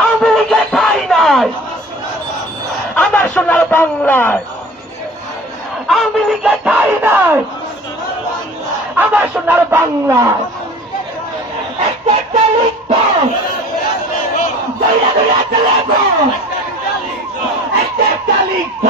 আওয়ামী লীগের ঠাঁই নাই আমার সোনার বাংলায়। আওয়ামী লীগের ঠাঁই নাই আমার সোনার বাংলায়। একটা একটা লিখব দইরা দইরা একটা লিখব, একটা একটা লিখব।